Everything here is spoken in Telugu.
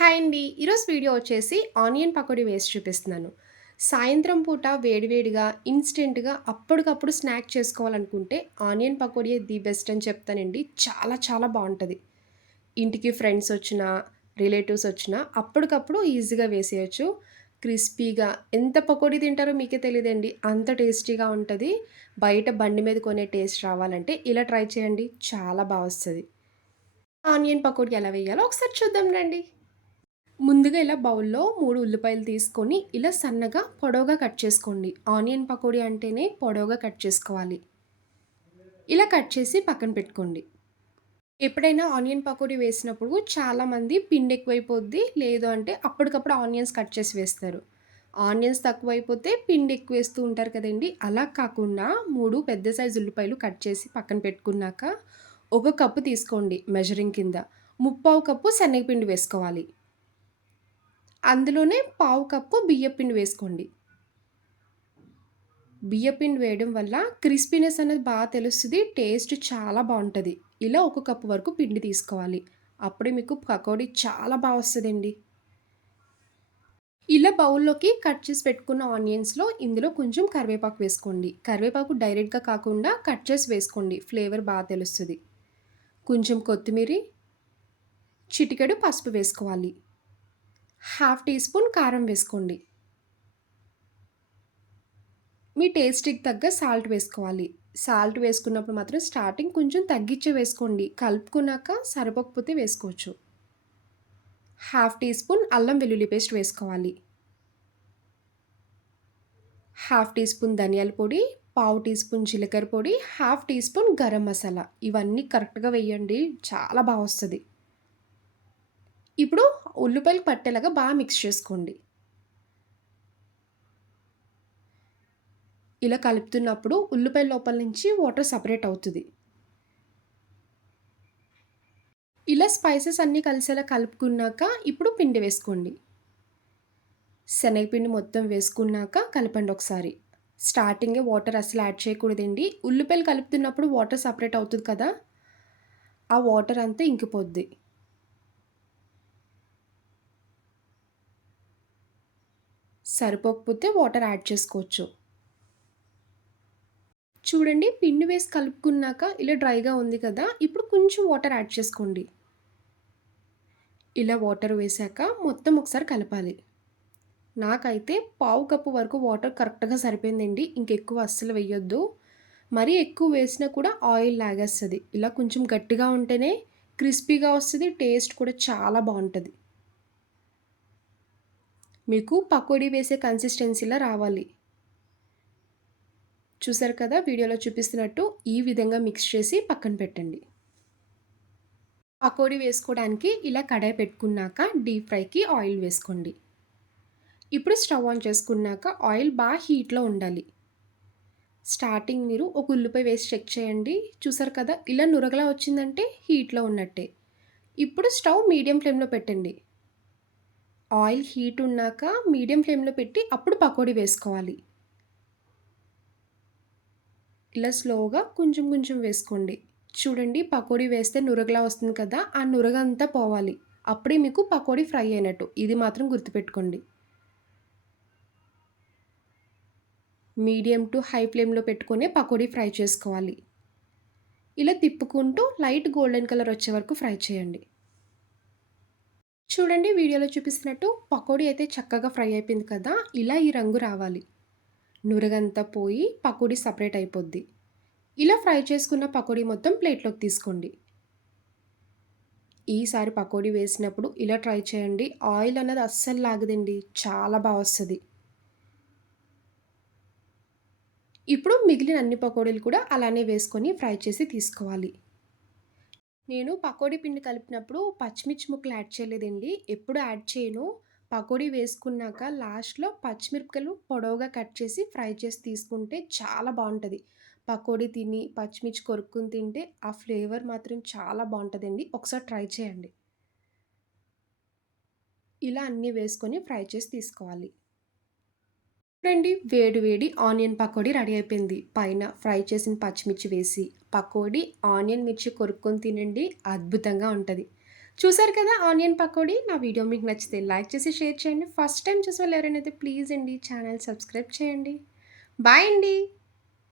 హాయ్ అండి. ఈరోజు వీడియో వచ్చేసి ఆనియన్ పకోడీ వేసి చూపిస్తున్నాను. సాయంత్రం పూట వేడివేడిగా, ఇన్‌స్టెంట్‌గా అప్పటికప్పుడు స్నాక్ చేసుకోవాలనుకుంటే ఆనియన్ పకోడీయే ది బెస్ట్ అని చెప్తానండి. చాలా చాలా బావుంటది. ఇంటికి ఫ్రెండ్స్ వచ్చినా, రిలేటివ్స్ వచ్చినా అప్పటికప్పుడు ఈజీగా వేసేయొచ్చు. క్రిస్పీగా ఎంత పకోడీ తింటారో మీకే తెలీదండి. అంత టేస్టీగా ఉంటది. బయట బండి మీద కొనే టేస్ట్ రావాలంటే ఇలా ట్రై చేయండి. చాలా బా వస్తది. ఆనియన్ పకోడీ ఎలా వేయాలో ఒకసారి చూద్దాం రండి. ముందుగా ఇలా బౌల్‌లో 3 ఉల్లిపాయలు తీసుకొని, ఇలా సన్నగా పొడవుగా కట్ చేసుకోండి. ఆనియన్ పకోడీ అంటేనే పొడవుగా కట్ చేసుకోవాలి. ఇలా కట్ చేసి పక్కన పెట్టుకోండి. ఎప్పుడైనా ఆనియన్ పకోడీ వేసినప్పుడు చాలామంది పిండి ఎక్కువైపోద్ది, లేదు అంటే అప్పటికప్పుడు ఆనియన్స్ కట్ చేసి వేస్తారు. ఆనియన్స్ తక్కువైపోతే పిండి ఎక్కువేస్తూ ఉంటారు కదండీ! అలా కాకుండా 3 పెద్ద సైజు ఉల్లిపాయలు కట్ చేసి పక్కన పెట్టుకున్నాక, ఒక కప్పు తీసుకోండి మెజరింగ్ కింద. ముప్పావు కప్పు శనగపిండి వేసుకోవాలి. అందులోనే పావు కప్పు బియ్యపిండి వేసుకోండి. బియ్యపిండి వేయడం వల్ల క్రిస్పీనెస్ అనేది తెలుస్తది. టేస్ట్ చాలా బావుంటది. ఇలా ఒక కప్పు వరకు పిండి తీసుకోవాలి. అప్పుడే మీకు పకోడీ చాలా వస్తదండి. ఇలా బౌల్‌లోకి కట్ చేసి పెట్టుకున్న ఆనియన్స్‌లో ఇందులో కొంచెం కరివేపాకు వేసుకోండి. కరివేపాకు డైరెక్ట్‌గా కాకుండా కట్ చేసి వేసుకోండి. ఫ్లేవర్ తెలుస్తది. కొంచెం కొత్తిమీరి, చిటికెడు పసుపు వేసుకోవాలి. హాఫ్ టీ స్పూన్ కారం వేసుకోండి. మీ టేస్ట్‌కి తగ్గ సాల్ట్ వేసుకోవాలి. సాల్ట్ వేసుకున్నప్పుడు మాత్రం స్టార్టింగ్ కొంచెం తగ్గిచ్చే వేసుకోండి. కలుపుకున్నాక సరిపోకపోతే వేసుకోవచ్చు. హాఫ్ టీ స్పూన్ అల్లం వెల్లుల్లి పేస్ట్ వేసుకోవాలి. హాఫ్ టీ స్పూన్ ధనియాల పొడి, పావు టీ స్పూన్ జీలకర్ర పొడి, half tea spoon garam masala. ఇవన్నీ కరెక్ట్‌గా వేయండి. చాలా వస్తది. ఇప్పుడు ఉల్లిపాయలు పట్టేలాగా మిక్స్ చేసుకోండి. ఇలా కలుపుతున్నప్పుడు ఉల్లిపాయ లోపల నుంచి వాటర్ సెపరేట్ అవుతది. ఇలా స్పైసెస్ అన్నీ కలిసేలా కలుపుకున్నాక ఇప్పుడు పిండి వేసుకోండి. శనగపిండి మొత్తం వేసుకున్నాక కలపండి ఒకసారి. స్టార్టింగే వాటర్ అస్సలు యాడ్ చేయకూడదండి. ఉల్లిపాయలు కలుపుతున్నప్పుడు వాటర్ సెపరేట్ అవుతది కదా! ఆ వాటర్ అంతా ఇంకిపోద్ది. సరిపోకపోతే వాటర్ యాడ్ చేసుకోవచ్చు. చూడండి పిండి వేసి కలుపుకున్నాక ఇలా డ్రైగా ఉంది కదా! ఇప్పుడు కొంచెం వాటర్ యాడ్ చేసుకోండి. ఇలా వాటర్ వేశాక మొత్తం ఒకసారి కలపాలి. నాకైతే పావు కప్పు వరకు వాటర్ కరెక్ట్‌గా సరిపోయిందండి. ఇంకెక్కువ అస్సలు వెయ్యొద్దు. మరీ ఎక్కువ వేసినా కూడా ఆయిల్ లాగేస్తది. ఇలా కొంచెం గట్టిగా ఉంటేనే క్రిస్పీగా వస్తది. టేస్ట్ కూడా చాలా బావుంటది. మీకు పకోడీ వేసే కన్సిస్టెన్సీలా రావాలి. చూసారు కదా! వీడియోలో చూపిస్తున్నట్టు ఈ విధంగా మిక్స్ చేసి పక్కన పెట్టండి. పకోడీ వేసుకోవడానికి ఇలా కడాయి పెట్టుకున్నాక డీప్ ఫ్రైకి ఆయిల్ వేసుకోండి. ఇప్పుడు స్టవ్ ఆన్ చేసుకున్నాక ఆయిల్ హీట్‌లో ఉండాలి. స్టార్టింగ్ మీరు ఒక ఉల్లిపాయ వేసి చెక్ చేయండి. చూసారు కదా! ఇలా నురగలా వచ్చిందంటే హీట్‌లో ఉన్నట్టే. ఇప్పుడు స్టవ్ మీడియం ఫ్లేమ్‌లో పెట్టండి. ఆయిల్ హీట్ ఉన్నాక మీడియం ఫ్లేమ్‌లో పెట్టి అప్పుడు పకోడీ వేసుకోవాలి. ఇలా స్లోగా కొంచెం కొంచెం వేసుకోండి. చూడండి పకోడీ వేస్తే నురగలా వస్తుంది కదా! ఆ నురగంతా పోవాలి. అప్పుడే మీకు పకోడీ ఫ్రై అయినట్టు. ఇది మాత్రం గుర్తుపెట్టుకోండి. మీడియం టు హై ఫ్లేమ్‌లో పెట్టుకొనే పకోడీ ఫ్రై చేసుకోవాలి. ఇలా తిప్పుకుంటూ లైట్ గోల్డెన్ కలర్ వచ్చే వరకు ఫ్రై చేయండి. చూడండి వీడియోలో చూపిస్తున్నట్టు పకోడీ అయితే చక్కగా ఫ్రై అయిపోయింది కదా! ఇలా ఈ రంగు రావాలి. నురగంతా పోయి పకోడీ సెపరేట్ అయిపోద్ది. ఇలా ఫ్రై చేసుకున్న పకోడీ మొత్తం ప్లేట్‌లోకి తీసుకోండి. ఈసారి పకోడీ వేసినప్పుడు ఇలా ట్రై చేయండి. ఆయిల్ అన్నది అస్సలు లాగదండి. చాలా వస్తది. ఇప్పుడు మిగిలిన అన్ని పకోడీలు కూడా అలానే వేసుకొని ఫ్రై చేసి తీసుకోవాలి. నేను పకోడీ పిండి కలిపినప్పుడు పచ్చిమిర్చి ముక్కలు యాడ్ చేయలేదండి. ఎప్పుడు యాడ్ చేయను. పకోడీ వేసుకున్నాక లాస్ట్‌లో పచ్చిమిరపకాయలు పొడవుగా కట్ చేసి ఫ్రై చేసి తీసుకుంటే చాలా బావుంటది. పకోడీ తిని పచ్చిమిర్చి కొరుక్కొని తింటే ఆ ఫ్లేవర్ మాత్రం చాలా బావుంటదండి. ఒకసారి ట్రై చేయండి. ఇలా అన్నీ వేసుకొని ఫ్రై చేసి తీసుకోవాలి. చూడండి వేడి వేడి ఆనియన్ పకోడీ రెడీ అయిపోయింది. పైన ఫ్రై చేసిన పచ్చిమిర్చి వేసి, పకోడీ, ఆనియన్ మిర్చి కొరుక్కొని తినండి అద్భుతంగా ఉంటది. చూసారు కదా ఆనియన్ పకోడీ. నా వీడియో మీకు నచ్చితే లైక్ చేసి, షేర్ చేయండి. ఫస్ట్ టైమ్ చూసేవాళ్ళు ఎవరైనా అయితే ప్లీజ్ అండి ఛానల్ సబ్స్క్రైబ్ చేయండి. బాయ్ అండి.